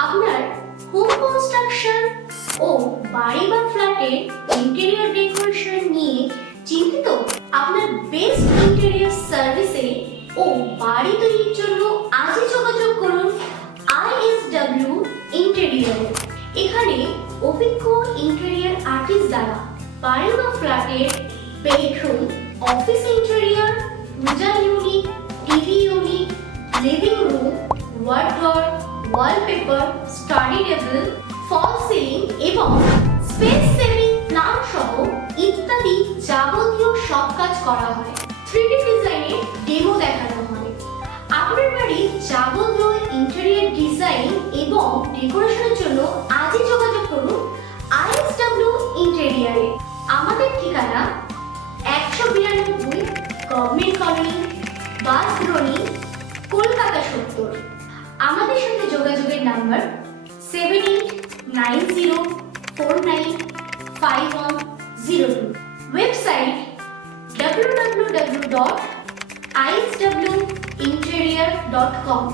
আপনার home construction ও বাড়ি বা ফ্ল্যাটের ইন্টেরিয়র ডেকোরেশন নিয়ে চিন্তিত। আপনার বেস্ট ইন্টেরিয়র সার্ভিসে ও বাড়ি তৈরির জন্য আজই যোগাযোগ করুন আইএসডব্লিউ ইন্টেরিয়র এখানে অভিজ্ঞ ইন্টেরিয়র আর্টিস্ট দ্বারা বাড়ি বা ফ্ল্যাটের bedroom office interior puja unit TV unit living room wardrobe wallpaper study table fall ceiling এবং স্পেস সেভিং প্ল্যান সহ ইত্যাদি যাবতীয় সব কাজ করা হয়। থ্রিডি ডিজাইনের ডেমো দেখানো হয়। আপনার বাড়ির যাবতীয় ইন্টেরিয়র ডিজাইন এবং ডেকোরেশনের জন্য আজই যোগাযোগ করুন আইএসডব্লিউ ইন্টেরিয়ারে আমাদের ঠিকানা একশো বিরানব্বই government colony Bansdroni Kolkata number seven eight nine zero four nine five one zero two website W W W dot I S W interior dot com